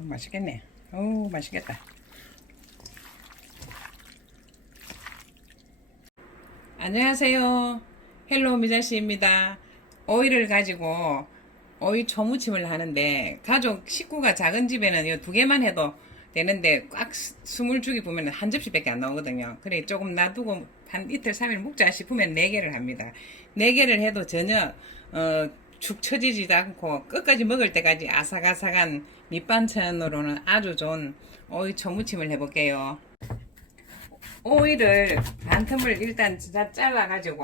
아우 맛있겠네. 어우 맛있겠다. 안녕하세요. 헬로 미자씨입니다. 오이를 가지고 오이 초무침을 하는데 가족 식구가 작은 집에는 이 두 개만 해도 되는데 꽉 스- 스물 죽이 보면 한 접시밖에 안 나오거든요. 그래 조금 놔두고 한 이틀 삼일 먹자 싶으면 네 개를 합니다. 네 개를 해도 전혀 어, 축 처지지도 않고 끝까지 먹을 때까지 아삭아삭한 밑반찬으로는 아주 좋은 오이 초무침을 해볼게요. 오이를 반 틈을 일단 자- 잘라가지고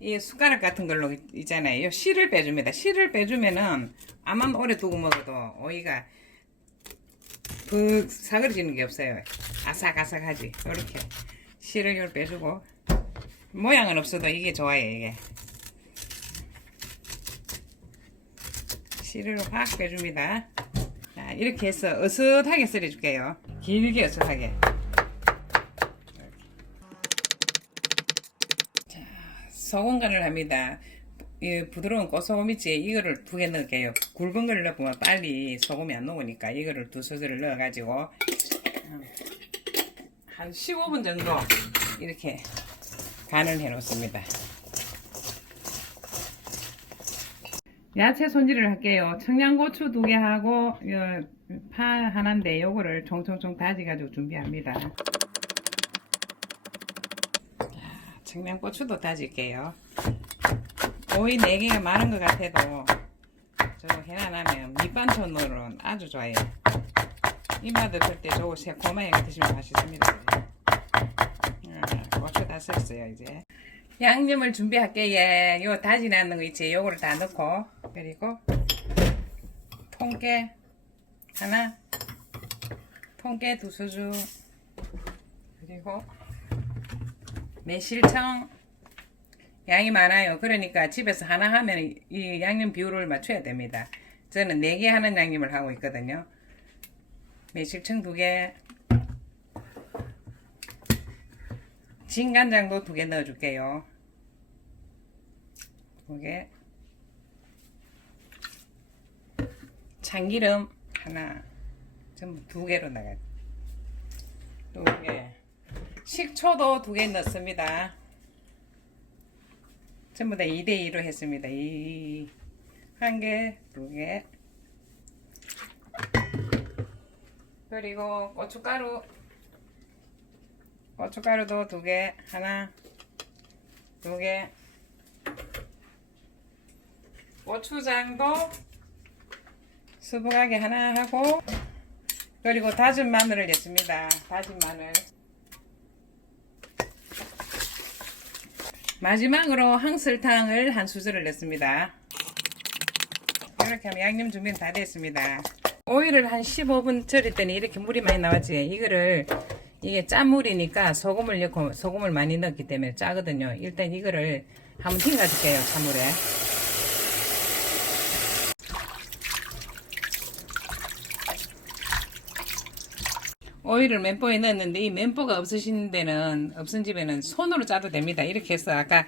이 숟가락 같은 걸로 있- 있잖아요. 씨를 빼줍니다. 씨를 빼주면은 아만 오래 두고 먹어도 오이가 그 사그러지는 게 없어요. 아삭아삭하지. 이렇게 씨를 요 빼주고 모양은 없어도 이게 좋아요. 이게 씨를 확 빼줍니다. 자, 이렇게 해서 어슷하게 썰어줄게요. 길게 어슷하게. 소금 간을 합니다. 이 부드러운 꽃소금이지 이거를 두 개 넣을게요. 굵은 걸 넣으면 빨리 소금이 안 녹으니까 이거를 두 소절을 넣어가지고 음, 한 15분 정도 이렇게 간을 해 놓습니다. 야채 손질을 할게요. 청양고추 두 개 하고 어, 파 하나인데 요거를 총총총 다져가지고 준비합니다. 청양고추도 다질게요. 오이 4개가 많은 것 같아도 저거 해놔놓으면 밑반찬으로는 아주 좋아요. 없을 때 저거 새콤하게 드시면 맛있습니다. 아, 고추 다 썼어요 이제. 양념을 준비할게요. 예. 요 다지 나는 거 있지. 요거를 다 넣고 그리고 통깨 하나 통깨 두 수주 그리고 매실청 양이 많아요. 그러니까 집에서 하나 하면 이 양념 비율을 맞춰야 됩니다. 저는 4개 하는 양념을 하고 있거든요. 매실청 2개 진간장도 2개 넣어줄게요. 2개 참기름 하나 전부 2개로 나가요. 2개 식초도 2개 넣습니다. 전부 다 2대2로 했습니다. 이, 한 개, 두 개. 그리고 고춧가루. 고춧가루도 두 개, 하나, 두 개. 고추장도 수북하게 하나 하고, 그리고 다진 마늘을 냈습니다. 다진 마늘. 마지막으로 항설탕을 한 수저를 넣습니다. 이렇게 하면 양념 준비는 다 됐습니다. 오이를 한 15분 절였더니 이렇게 물이 많이 나왔지. 이거를 이게 짠 물이니까 소금을 넣고 소금을 많이 넣었기 때문에 짜거든요. 일단 이거를 한번 헹궈줄게요. 찬물에. 오이를 멘보에 넣었는데 이 멘보가 없으신 데는 없은 집에는 손으로 짜도 됩니다. 이렇게 해서 아까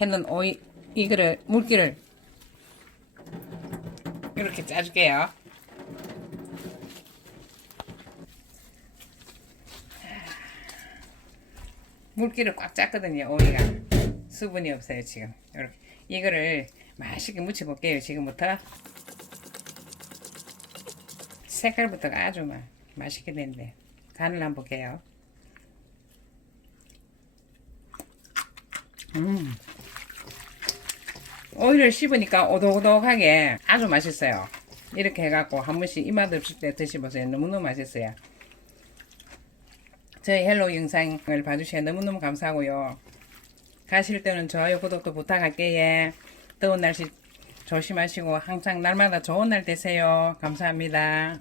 했는 오이 이거를 물기를 이렇게 짜줄게요. 물기를 꽉 짰거든요. 오이가 수분이 없어요 지금. 이렇게 이거를 맛있게 무쳐볼게요. 지금부터 색깔부터가 아주 막 맛있게 된대. 간을 한번 볼게요. 음. 오이를 씹으니까 오독오독하게 아주 맛있어요. 이렇게 해갖고 한 번씩 입맛 없을 때 드셔보세요. 너무너무 맛있어요. 저희 헬로 영상을 봐주셔서 너무너무 감사하고요. 가실 때는 좋아요, 구독도 부탁할게요. 더운 날씨 조심하시고 항상 날마다 좋은 날 되세요. 감사합니다.